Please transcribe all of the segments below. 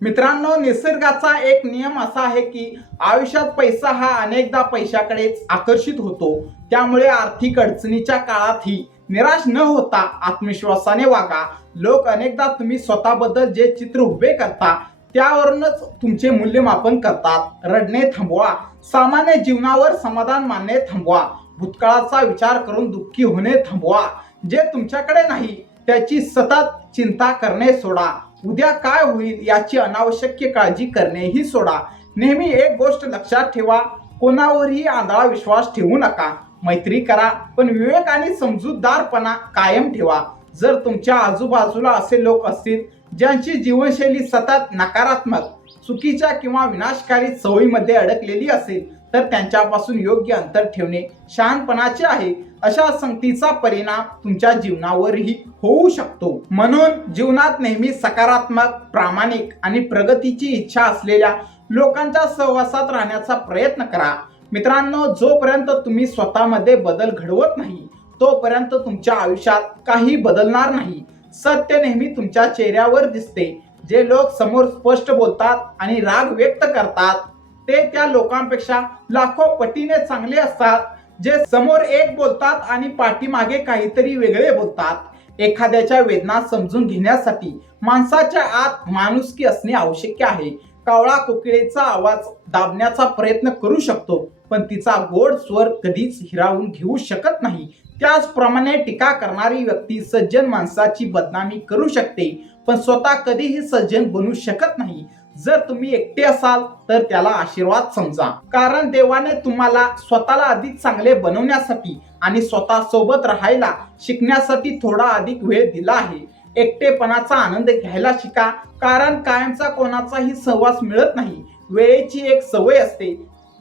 मित्रांनो, निसर्गाचा एक नियम असा आहे की आयुष्यात पैसा हा अनेकदा पैशाकडेच आकर्षित होतो. त्यामुळे आर्थिक अडचणीच्या काळातही निराश न होता आत्मविश्वासाने वागा. लोक अनेकदा तुम्ही स्वतःबद्दल जे चित्र उभे करता त्यावरूनच तुमचे मूल्यमापन करतात. रडणे थांबवा, सामान्य जीवनावर समाधान मानणे थांबवा, भूतकाळाचा विचार करून दुःखी होणे थांबवा. जे तुमच्याकडे नाही त्याची सतत चिंता करणे सोडा. उद्या काय होईल याची अनावश्यक काळजी करणेही सोडा. नेहमी एक गोष्ट लक्षात ठेवा, कोणावरही आंधळा विश्वास ठेवू नका. मैत्री करा, पण विवेक आणि समजूतदारपणा कायम ठेवा. जर तुमच्या आजूबाजूला असे लोक असतील ज्यांची जीवनशैली सतत नकारात्मक, चुकीच्या किंवा विनाशकारी सवयीमध्ये अडकलेली असेल तर त्यांच्यापासून योग्य अंतर ठेवणे शहाणपणाचे आहे. अशा संगतीचा परिणाम तुमच्या जीवनावरही होऊ शकतो. म्हणून जीवनात नेहमी सकारात्मक, प्रामाणिक आणि प्रगतीची इच्छा असलेल्या लोकांच्या सहवासात राहण्याचा प्रयत्न करा. मित्रांनो, जोपर्यंत तुम्ही स्वतःमध्ये बदल घडवत नाही तोपर्यंत तुमच्या आयुष्यात काही बदलणार नाही. सत्य नेहमी तुमच्या चेहऱ्यावर दिसते. जे लोक समोर स्पष्ट बोलतात आणि राग व्यक्त करतात ते त्या लोकांपेक्षा लाखो पटीने चांगले असतात जे समोर एक बोलतात आणि पाठीमागे काहीतरी वेगळे बोलतात. एखाद्याच्या वेदना समजून घेण्यासाठी माणसाच्या आत माणुसकी असणे आवश्यक आहे. कावळा कोकिळेचा आवाज दाबण्याचा प्रयत्न करू शकतो, पण तिचा गोड स्वर कधीच हिरावून घेऊ शकत नाही. त्याचप्रमाणे टीका करणारी व्यक्ती सज्जन माणसाची बदनामी करू शकते, पण स्वतः कधीही सज्जन बनू शकत नाही. जर तुम्ही एकटे असाल तर त्याला आशीर्वाद समजा, कारण देवाने तुम्हाला स्वतःला अधिक चांगले बनवण्यासाठी आणि स्वतः सोबत राहायला शिकण्यासाठी थोडा अधिक वेळ दिला आहे. एकटेपणाचा आनंद घ्यायला शिका, कारण कायमचा कोणाचाही सहवास मिळत नाही. वेळेची एक सवय असते,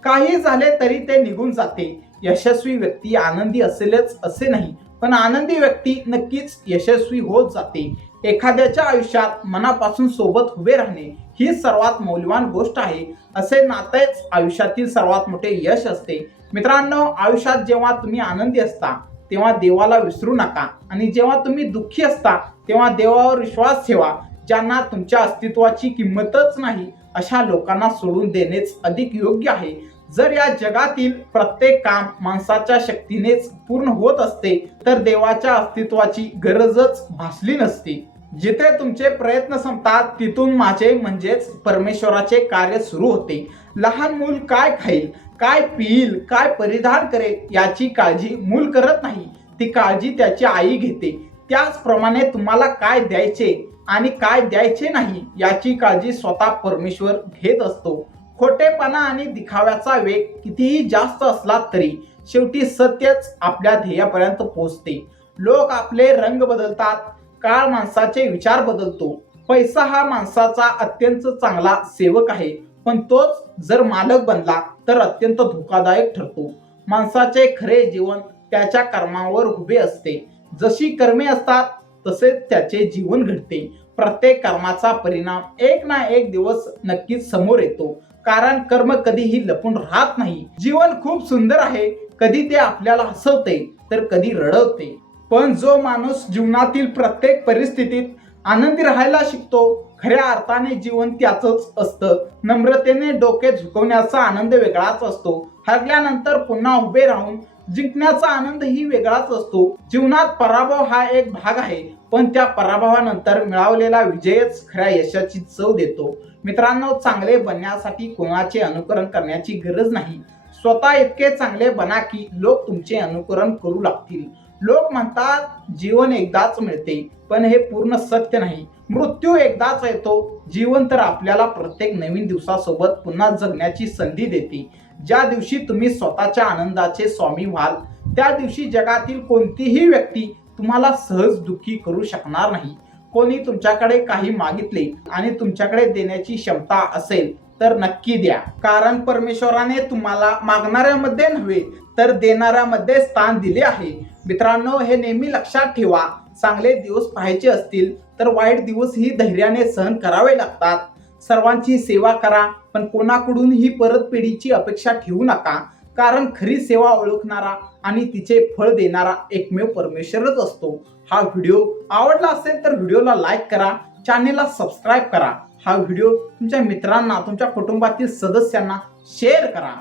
काही झाले तरी ते निघून जाते. यशस्वी व्यक्ती आनंदी असेलच असे नाही, पण आनंदी व्यक्ती नक्कीच यशस्वी होत जाते. एखाद्याच्या आयुष्यात मनापासून सोबत उभे राहणे ही सर्वात मौल्यवान गोष्ट आहे. असे नातेच आयुष्यातील सर्वात मोठे यश असते. मित्रांनो, आयुष्यात जेव्हा तुम्ही आनंदी असता तेव्हा देवाला विसरू नका, आणि जेव्हा तुम्ही दुःखी असता तेव्हा देवावर विश्वास ठेवा. ज्यांना तुमच्या अस्तित्वाची किंमतच नाही अशा लोकांना सोडून देणेच अधिक योग्य आहे. जर या जगातील प्रत्येक काम माणसाच्या शक्तीनेच पूर्ण होत असते तर देवाच्या अस्तित्वाची गरजच भासली नसती. जिथे तुमचे प्रयत्न संपतात तिथून माझे म्हणजेच परमेश्वराचे कार्य सुरू होते. लहान मूल काय खाईल, काय पिईल, काय परिधान करेल याची काळजी मूल करत नाही, ती काळजी त्याची आई घेते. त्याचप्रमाणे तुम्हाला काय द्यायचे आणि काय द्यायचे नाही याची काळजी स्वतः परमेश्वर घेत असतो. खोटेपणा आणि दिखाव्याचा वेग कितीही जास्त असला तरी शेवटी सत्यच आपल्या ध्येयापर्यंत पोहोचते. लोक आपले रंग बदलतात, काळ माणसाचे विचार बदलतो. पैसा हा माणसाचा अत्यंत चांगला सेवक आहे, पण तोच जर मालक बनला तर अत्यंत धोकादायक ठरतो. माणसाचे खरे जीवन त्याच्या कर्मावर उभे असते. जशी कर्मे असतात तसेच त्याचे जीवन घडते. प्रत्येक कर्माचा परिणाम एक ना एक दिवस नक्कीच समोर येतो, कारण कर्म कधीही लपून राहत नाही. जीवन खूप सुंदर आहे, कधी ते आपल्याला हसवते तर कधी रडवते. पण जो माणूस जीवनातील प्रत्येक परिस्थितीत आनंदी राहायला शिकतो, खऱ्या अर्थाने जीवन त्याचंच असतं. नम्रतेने डोके झुकवण्याचा आनंद वेगळाच असतो. हरल्यानंतर पुन्हा उभे राहून जिंकण्याचा आनंदही वेगळाच असतो. जीवनात पराभव हा एक भाग आहे, पण त्या पराभवानंतर मिळवलेला विजयच खऱ्या यशाची चव देतो. मित्रांनो, चांगले बनण्यासाठी कोणाचे अनुकरण करण्याची गरज नाही. स्वतः इतके चांगले बना की लोक तुमचे अनुकरण करू लागतील. लोक म्हणतात जीवन एकदाच मिळते, पण हे पूर्ण सत्य नाही. मृत्यू एकदाच येतो, जीवन तर आपल्याला प्रत्येक नवीन दिवसासोबत पुन्हा जगण्याची संधी देते. ज्या दिवशी तुम्ही स्वतःच्या आनंदाचे स्वामी व्हाल त्या दिवशी जगातील कोणतीही व्यक्ती तुम्हाला सहज दुःखी करू शकणार नाही. कोणी तुमच्याकडे काही मागितले आणि तुमच्याकडे देण्याची क्षमता असेल तर नक्की द्या, कारण परमेश्वराने तुम्हाला मागणाऱ्यामध्ये नव्हे तर देणाऱ्यामध्ये स्थान दिले आहे. मित्रांनो, हे नेहमी लक्षात ठेवा, चांगले दिवस पाहायचे असतील तर वाईट दिवसही धैर्याने सहन करावे लागतात. सर्वांची सेवा करा, पण कोणाकडूनही परतफेडीची अपेक्षा ठेवू नका, कारण खरी सेवा ओळखणारा आणि तिचे फळ देणारा एकमेव परमेश्वरच असतो. हा व्हिडिओ आवडला असेल तर व्हिडिओला लाईक करा, चॅनेलला सबस्क्राईब करा. हा व्हिडिओ तुमच्या मित्रांना, तुमच्या कुटुंबातील सदस्यांना शेअर करा.